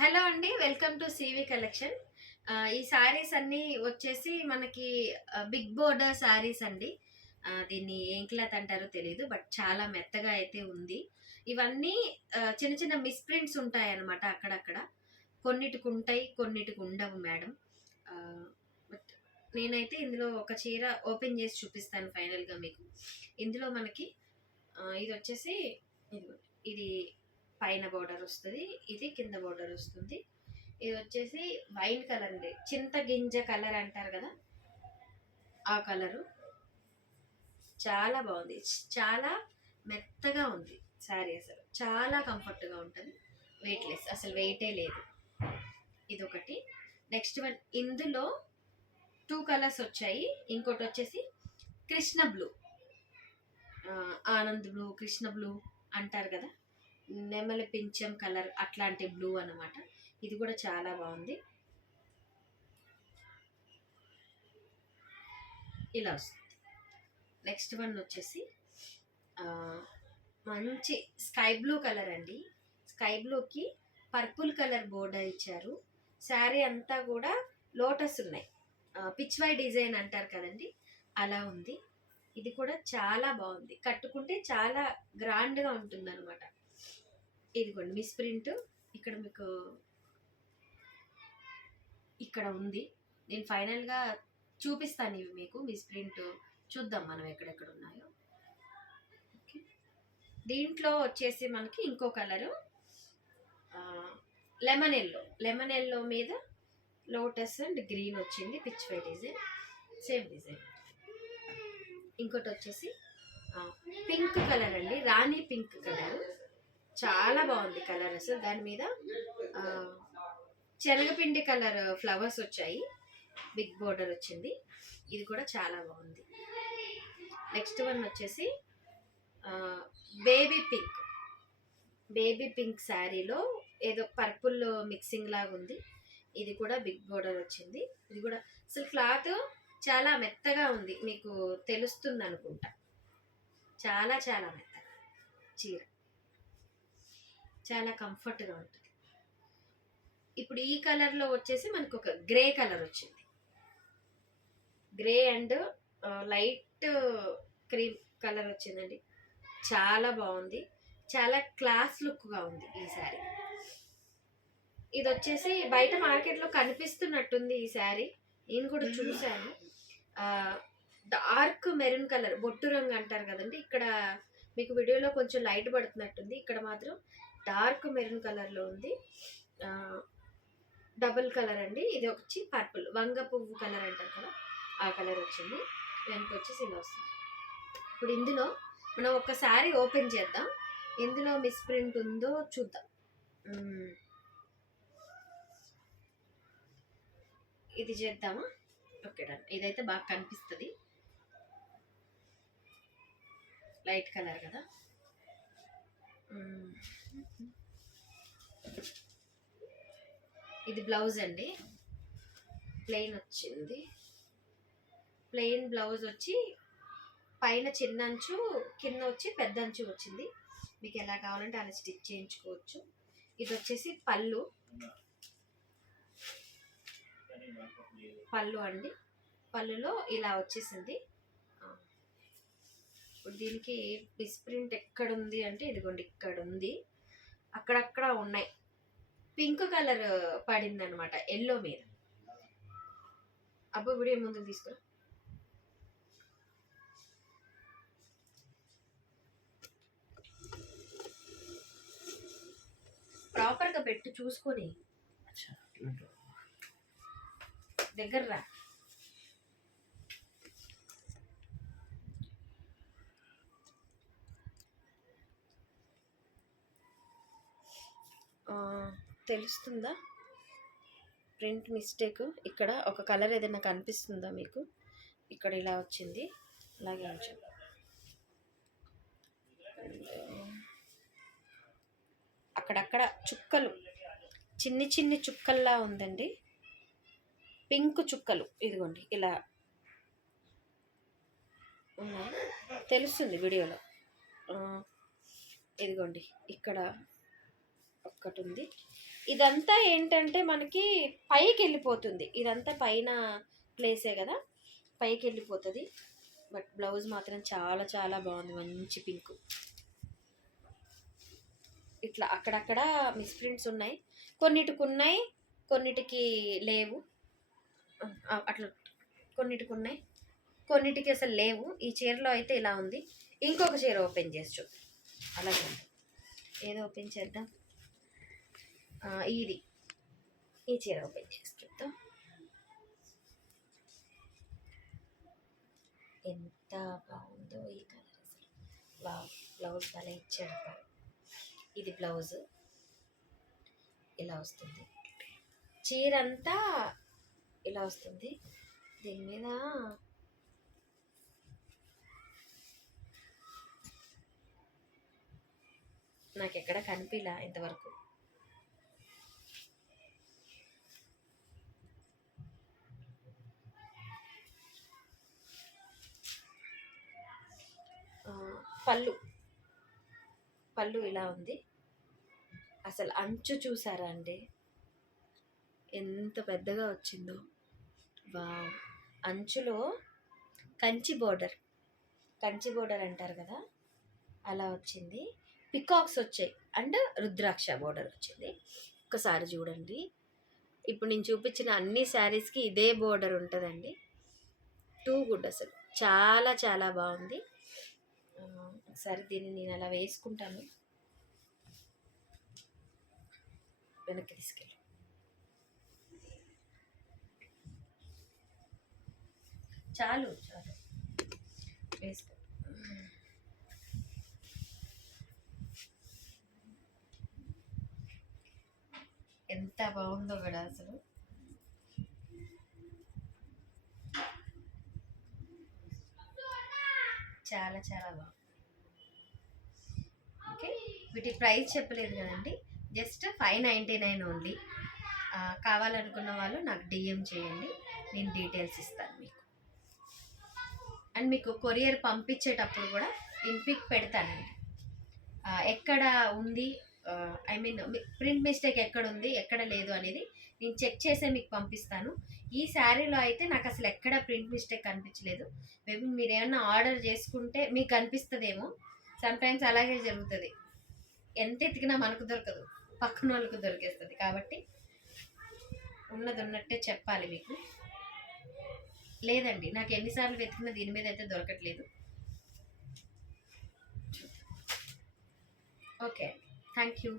Hello అండి, welcome to CV collection. ఈ శారీస్ అన్ని వచ్చేసి మనకి బిగ్ బోర్డర్ శారీస్ అండి. దీన్ని ఏం క్లాత్ అంటారో తెలియదు, బట్ చాలా మెత్తగా అయితే ఉంది. ఇవన్నీ చిన్న చిన్న మిస్ప్రింట్స్ ఉంటాయి అన్నమాట. అక్కడక్కడ కొన్నిటికి ఉంటాయి, కొన్నిటికి ఉండవు మేడం. బట్ నేనైతే ఇందులో ఒక చీర ఓపెన్ చేసి చూపిస్తాను ఫైనల్గా మీకు. ఇందులో మనకి ఇది వచ్చేసి ఇది పైన బోర్డర్ వస్తుంది, ఇది కింద బోర్డర్ వస్తుంది. ఇది వచ్చేసి వైన్ కలర్ అండి, చింతగింజ కలర్ అంటారు కదా, ఆ కలరు. చాలా బాగుంది, చాలా మెత్తగా ఉంది శారీ. అసలు చాలా కంఫర్ట్గా ఉంటుంది, వెయిట్లెస్, అసలు వెయిటే లేదు. ఇదొకటి. నెక్స్ట్ వన్, ఇందులో 2 కలర్స్ వచ్చాయి. ఇంకోటి వచ్చేసి Krishna blue, Anand blue, Krishna blue అంటారు కదా, నెమలి పింఛం కలర్ అట్లాంటి బ్లూ అన్నమాట. ఇది కూడా చాలా బాగుంది. ఇలా వస్తుంది. నెక్స్ట్ వన్ వచ్చేసి మంచి స్కై బ్లూ కలర్ అండి. స్కై బ్లూకి పర్పుల్ కలర్ బోర్డర్ ఇచ్చారు. శారీ అంతా కూడా లోటస్ ఉన్నాయి, పిచ్ వై డిజైన్ అంటారు కదండి, అలా ఉంది. ఇది కూడా చాలా బాగుంది, కట్టుకుంటే చాలా గ్రాండ్గా ఉంటుంది అనమాట. ఇదిగోండి మిస్ ప్రింట్ ఇక్కడ మీకు ఇక్కడ ఉంది. నేను ఫైనల్గా చూపిస్తాను ఇవి మీకు. మిస్ ప్రింట్ చూద్దాం మనం ఎక్కడెక్కడ ఉన్నాయో. ఓకే, దీంట్లో వచ్చేసి మనకి ఇంకో కలరు లెమన్ ఎల్లో మీద లోటస్ అండ్ గ్రీన్ వచ్చింది, Pichwai design, same design. ఇంకోటి వచ్చేసి పింక్ కలర్ అండి, రాణి పింక్ కలర్. చాలా బాగుంది కలర్. అసలు దాని మీద శనగపిండి కలర్ ఫ్లవర్స్ వచ్చాయి, బిగ్ బోర్డర్ వచ్చింది. ఇది కూడా చాలా బాగుంది. నెక్స్ట్ వన్ వచ్చేసి బేబీ పింక్ శారీలో ఏదో పర్పుల్ మిక్సింగ్ లాగా ఉంది. ఇది కూడా బిగ్ బోర్డర్ వచ్చింది. ఇది కూడా అసలు క్లాత్ చాలా మెత్తగా ఉంది, మీకు తెలుస్తుంది అనుకుంటా. చాలా చాలా మెత్తగా చీర, చాలా కంఫర్ట్గా ఉంటుంది. ఇప్పుడు ఈ కలర్లో వచ్చేసి మనకు ఒక గ్రే కలర్ వచ్చింది. Grey and light cream colour వచ్చిందండి. చాలా బాగుంది, చాలా క్లాస్ లుక్గా ఉంది ఈ శారీ. ఇది వచ్చేసి బయట మార్కెట్లో కనిపిస్తున్నట్టుంది ఈ శారీ, నేను కూడా చూశాను. డార్క్ మెరూన్ కలర్, బొట్టు రంగు అంటారు కదండి. ఇక్కడ మీకు వీడియోలో కొంచెం లైట్ పడుతున్నట్టుంది, ఇక్కడ మాత్రం డార్క్ మెరూన్ కలర్లో ఉంది. డబుల్ కలర్ అండి. ఇది వచ్చి పర్పుల్, వంగ పువ్వు కలర్ అంటారు కదా, ఆ కలర్ వచ్చింది. వెనక వచ్చేసి ఇలా వస్తుంది. ఇప్పుడు ఇందులో మనం ఒకసారి ఓపెన్ చేద్దాం, ఎందులో మిస్ ప్రింట్ ఉందో చూద్దాం. ఇది చేద్దామా? Okay done. ఇదైతే బాగా కనిపిస్తుంది, లైట్ కలర్ కదా. ఇది బ్లౌజ్ అండి, ప్లెయిన్ వచ్చింది. ప్లెయిన్ బ్లౌజ్ వచ్చి పైన చిన్న అంచు, కింద వచ్చి పెద్ద అంచు వచ్చింది. మీకు ఎలా కావాలంటే అలా స్టిచ్ చేయించుకోవచ్చు. ఇది వచ్చేసి పళ్ళు అండి. పళ్ళులో ఇలా వచ్చేసింది. ఇప్పుడు దీనికి మిస్ ప్రింట్ ఎక్కడుంది అంటే ఇదిగోండి, ఇక్కడ ఉంది, అక్కడక్కడ ఉన్నాయి. పింక్ కలర్ పడింది అనమాట ఎల్లో మీద. అబ్బో వీడియో ముందుకు తీసుకురా. ప్రాపర్గా పెట్టి చూసుకొని దగ్గర రా. తెలుస్తుందా ప్రింట్ మిస్టేక్? ఇక్కడ ఒక కలర్ ఏదైనా కనిపిస్తుందా మీకు? ఇక్కడ ఇలా వచ్చింది, అలాగే ఉంచాం. అక్కడక్కడ చుక్కలు, చిన్ని చుక్కల్లా ఉందండి, పింక్ చుక్కలు. ఇదిగోండి ఇలా ఉన్నాయి, తెలుస్తుంది వీడియోలో. ఇదిగోండి ఇక్కడ ఒక్కటి ఉంది, ఇదంతా ఏంటంటే మనకి పైకి వెళ్ళిపోతుంది, ఇదంతా పైన ప్లేసే కదా, పైకి వెళ్ళిపోతుంది. బట్ బ్లౌజ్ మాత్రం చాలా చాలా బాగుంది, మంచి పింక్. ఇట్లా అక్కడక్కడ మిస్ప్రింట్స్ ఉన్నాయి, కొన్నిటికి ఉన్నాయి కొన్నిటికి లేవు. అట్లా కొన్నిటికి ఉన్నాయి కొన్నిటికి అసలు లేవు. ఈ చీరలో అయితే ఇలా ఉంది. ఇంకొక చీర ఓపెన్ చేసి చూద్దాం. అలాగే ఏదో ఓపెన్ చేద్దాం. ఇది ఈ చీర ఓపెన్ చేసి చూద్దాం. ఎంత బాగుందో ఈ కలర్ అసలు. బ్లౌజ్ అలా ఇచ్చాడు. ఇది బ్లౌజ్ ఇలా వస్తుంది, చీర అంతా ఇలా వస్తుంది. దీని మీద నాకు ఎక్కడ కనిపిలా ఇంతవరకు. పళ్ళు ఇలా ఉంది. అసలు అంచు చూసారా అండి, ఎంత పెద్దగా వచ్చిందో. వావ్, అంచులో కంచి బోర్డర్ అంటారు కదా, అలా వచ్చింది. పికాక్స్ వచ్చాయి అండ్ రుద్రాక్ష బోర్డర్ వచ్చింది. ఒకసారి చూడండి, ఇప్పుడు నేను చూపించిన అన్ని శారీస్కి ఇదే బోర్డర్ ఉంటుందండి. టూ గుడ్, అసలు చాలా చాలా బాగుంది. ఒకసారి దీన్ని నేను అలా వేసుకుంటాను, వెనక్కి తీసుకెళ్ళి. చాలు వేసుకో. ఎంత బాగుందో కూడా అసలు. చాలా చాలా బాగుంది. ఓకే, వీటి ప్రైస్ చెప్పలేదు కదండి, జస్ట్ 599 ఓన్లీ. కావాలనుకున్న వాళ్ళు నాకు డిఎం చేయండి, నేను డీటెయిల్స్ ఇస్తాను మీకు. అండ్ మీకు కొరియర్ పంపించేటప్పుడు కూడా పిక్ పెడతానండి, ఎక్కడ ఉంది, ఐ మీన్ ప్రింట్ మిస్టేక్ ఎక్కడ ఉంది ఎక్కడ లేదు అనేది నేను చెక్ చేసే మీకు పంపిస్తాను. ఈ శారీలో అయితే నాకు అసలు ఎక్కడ ప్రింట్ మిస్టేక్ కనిపించలేదు. మేబీ మీరు ఏమన్నా ఆర్డర్ చేసుకుంటే మీకు కనిపిస్తుందేమో, సమ్టైమ్స్ అలాగే జరుగుతుంది. ఎంత ఎతికినా మనకు దొరకదు, పక్కన వాళ్ళకు దొరికేస్తుంది. కాబట్టి ఉన్నది ఉన్నట్టే చెప్పాలి మీకు. లేదండి, నాకు ఎన్నిసార్లు వెతికినా దీని మీద అయితే దొరకట్లేదు. Okay, thank you.